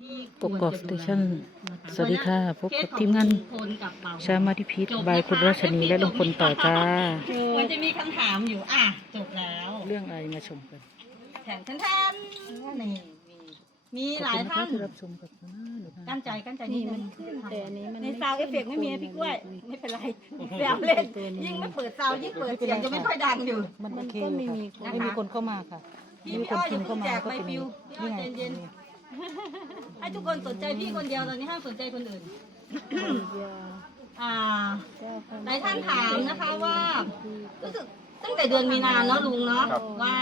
ที่กกอกสเตชันสวัสดีค่ะ พบกับทีมงานชามาธิพิษจบายคุณรัชนีและลุงพลต่อจ้ามันจะมีคำถามอยู่ อะ จบแล้ว เรื่องอะไรมาชมกันแทนแทนแทนนี่มีมีหลายท่านขอบคุณะคะที่รับชมกับคุณหนูค่ะกั้นใจกั้นใจนี่มันขึ้นแต่อันนี้มันในซาวเอฟเฟกไม่มีนะพี่กล้วย ไม่เป็นไรแซวเล่น ยิ่งไม่เปิดซาวยิ่งเปิดเสียงจะไม่ค่อยดังอยู่ มันมัโอนเคก็อยู่ไม่มีค่ะนะคะไม่มีคนเข้ามาค่ะพี่ไม่มีพี่คนอ้อยอย่าพิมพ์เพิ่เข้างมาก็เป็นแจกใบปลิวพี่อ้อยนี่ไงเย็น ให้ทุกคนสนใจพี่คนเดียวตอนนี้ห้ามสนใจคนอื่น อ่าหลายท่านถามนะคะว่ารู้สึกตั้งแต่เดือนมีนาเนาะลุงเนาะว่า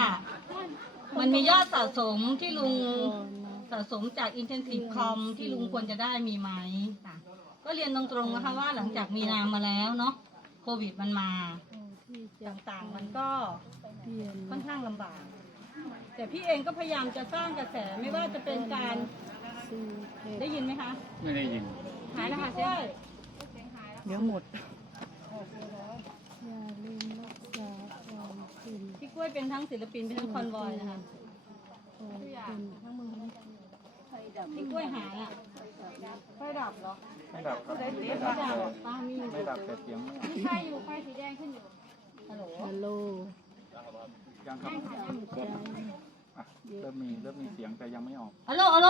มันมียอดสะสมที่ลุงสะสมจาก Intensive Com ที่ลุงควรจะได้มีไหมค่ะก็เรียนตรงๆนะคะว่าหลังจากมีนามาแล้วเนาะโควิดมันมา ต่างๆมันก็ค่อนข้างลำบาก แต่พี่เองก็พยายามจะสร้างกระแสไม่ว่าจะเป็นการได้ยินไหมคะไม่ได้ยินหายแล้วค่ะเจ้ยเดี๋ยวหมดพี่กล้วยเป็นทั้งศิลปินเป็นทั้งคอนวอยนะคะพี่กล้วยหายอะไฟดับเหรอไม่ดับครับไฟไม่ดัดับบแต่ป้ามีอยู่ไม่ดับแต่เสียงไม่ออกไฟอยู่ไฟสีแดงขึ้นอยู่ฮัลโหล ฮัลโหล ยังครับอะเริ่มมีเริ่มมีเสียงแต่ยังไม่ออก ฮัลโหลฮัลโหล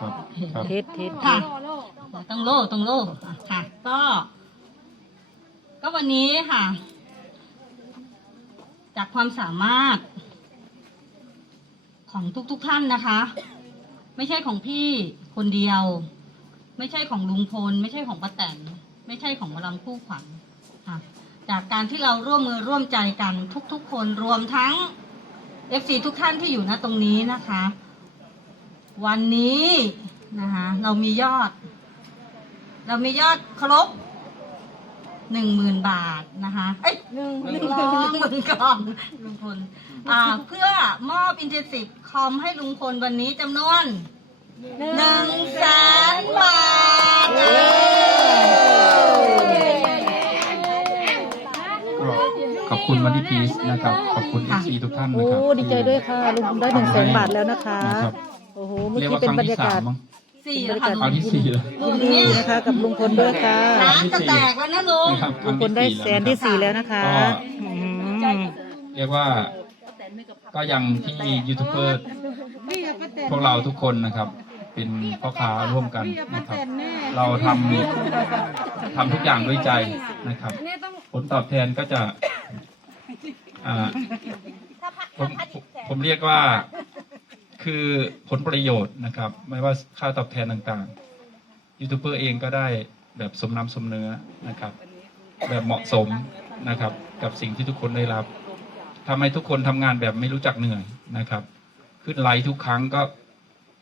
ครับครับเทสเทสค่ะต้องโล่ต้องโล่อะค่ะ ก็ ก็วันนี้ค่ะ จากความสามารถ ของทุกๆท่านนะคะ ไม่ใช่ของพี่คนเดียว ไม่ใช่ของลุงพล ไม่ใช่ของป้าแตนไม่ใช่ของหมอลำคู่ขวัญค่ะ จากการที่เราร่วมมือร่วมใจกันทุกๆ คนรวมทั้ง FC ทุกท่านที่อยู่ณตรงนี้นะคะ วันนี้นะคะเรามียอด เรามียอดครบหนึ่งหมื่นบาทนะคะเอ้ยหนึ่งหนึ่งกองหนึ่งกองลุงพลอ่าเพื่อมอบอินเทนซีฟคอมให้ลุงพลวันนี้จำนวนหนึ่งแสนบาทเอ ก็ขอบคุณวันดีพีสนะครับ ขอบคุณเอฟซีทุกท่านโอ้นะครับดีใจด้วยค่ะลุงได้หนึ่งแสนบาทแล้วนะคะ นะครับโอ้โหเมื่อเรียกกี้ว่าเป็นบรรครั้งที่ยากาสาศมมั้งสี่แล้วค่ะครั้งลุงที่สี่แล้ว ลุงดีเนี่ยนะคะกับลุงพลด้วยค่ะร้านจะแตกแล้วนะลุง นะครับลุงพลได้แสนที่สี่แล้วนะคะก็อืมเรียกว่าก็ยังที่ยูทูบเบอร์พวกเราทุกคนนะครับ เป็นพ่อค้าร่วมกันนะครับ เราทำทำทุกอย่างด้วยใจนะครับ ผลตอบแทนก็จะอ่าผมผมเรียกว่าคือผลประโยชน์นะครับ ไม่ว่าค่าตอบแทนต่างๆยูทูบเบอร์เองก็ได้แบบสมน้ำสมเนื้อนะครับ แบบเหมาะสมนะครับ กับสิ่งที่ทุกคนได้รับทำให้ทุกคนทำงานแบบไม่รู้จักเหนื่อยนะครับ ขึ้นไลฟ์ทุกครั้งก็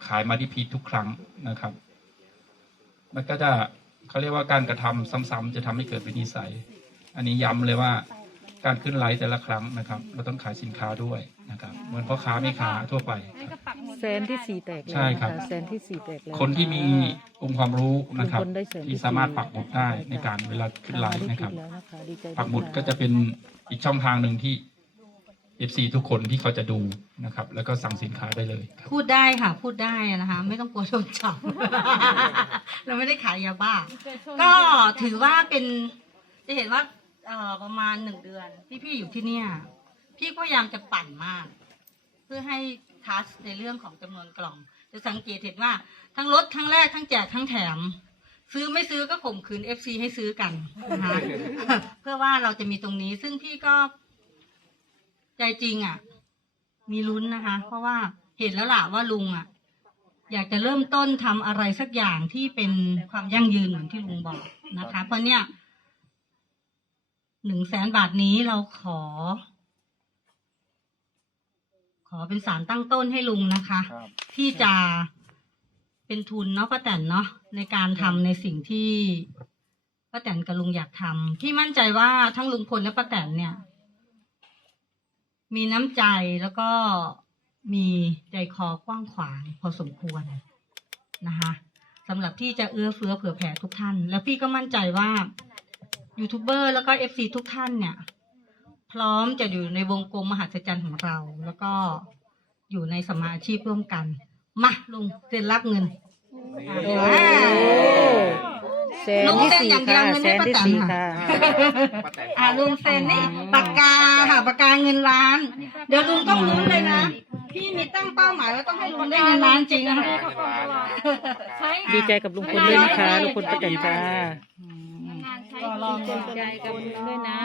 ขายมาที่พีททุกครั้งนะครับมันก็จะเขาเรียกว่าการกระทำซ้ำๆจะทำให้เกิดเป็นนิสัย อันนี้ย้ำเลยว่าการขึ้นไลฟ์แต่ละครั้งนะครับ เราต้องขายสินค้าด้วยนะครับ เหมือนพ่อค้าแม่ค้าทั่วไปครับแสนที่สี่แตกแล้วใช่นะครัคะบแสนที่สี่แตกแล้ว คนที่มีองค์ความรู้นะครับลุงพลได้แสนที่ที่สามารถปักหมุดได้ในการเวลาขึ้นไลฟ์นะครับ แล้วนะคะดีใจด้วยปักหมุดก็จะเป็นอีกช่องทางหนึ่งที่ FC ทุกคนที่เขาจะดูนะครับ แล้วก็สั่งสินค้าได้เลยครับ พูดได้ค่ะ พูดได้นะคะ ไม่ต้องกลัวโดนจับ เราไม่ได้ขายยาบ้า ก็ถือว่าเป็นจะเห็นว่า เอ่อประมาณหนึ่งเดือนที่พี่อยู่ที่เนี่ย พี่ก็พยายามจะปั่นมาก เพื่อให้ทัชในเรื่องของจำนวนกล่อง จะสังเกตเห็นว่าทั้งลดทั้งแรกทั้งแจกทั้งแถม ซื้อไม่ซื้อก็ข่มขืน FC ให้ซื้อกันนะคะเพื่อว่าเราจะมีตรงนี้ซึ่งพี่ก็ ใจจริงอะ มีลุ้นนะคะ เพราะว่าเห็นแล้วล่ะว่าลุงอะ อยากจะเริ่มต้นทำอะไรสักอย่างที่เป็นความยั่งยืนเหมือนที่ลุงบอกนะคะ เพราะเนี้ย หนึ่งแสนบาทนี้เราขอ ขอเป็นสารตั้งต้นให้ลุงนะคะ ครับ ที่จะเป็นทุนเนาะป้าแตนเนาะในการทำในสิ่งที่ป้าแตนกับลุงอยากทำพี่มั่นใจว่าทั้งลุงพลและป้าแตนเนี่ย มีน้ำใจแล้วก็มีใจคอกว้างขวางพอสมควรนะคะสำหรับที่จะเอื้อเฟื้อเผื่อแผ่ทุกท่าน แล้วพี่ก็มั่นใจว่า ยูทูบเบอร์แล้วก็เอฟซีทุกท่านเนี่ย พร้อมจะอยู่ในวงกลมมหัศจรรย์ของเรา แล้วก็อยู่ในสมมาอาชีพร่วมกัน มาลุงเซ็นรับเงินโอ้แสนลุงที่เซ็นสี่อย่างเดียค่ะวเงินแสให้นป้าที่แตนสี่ค่ะ ค่ะอ่าลุงเซ็นนี่ปากกาค่ะปากกาเงินล้าน เดี๋ยวลุงต้องลุ้นเลยนะ พี่มีตั้งเป้าหมายว่าต้องให้ลุงได้เงินล้านจริงนะคะดีใจกับลุงพลด้วยนะคะลุงพลป้า แตนค่ะดีใจกับลุงด้วยนะ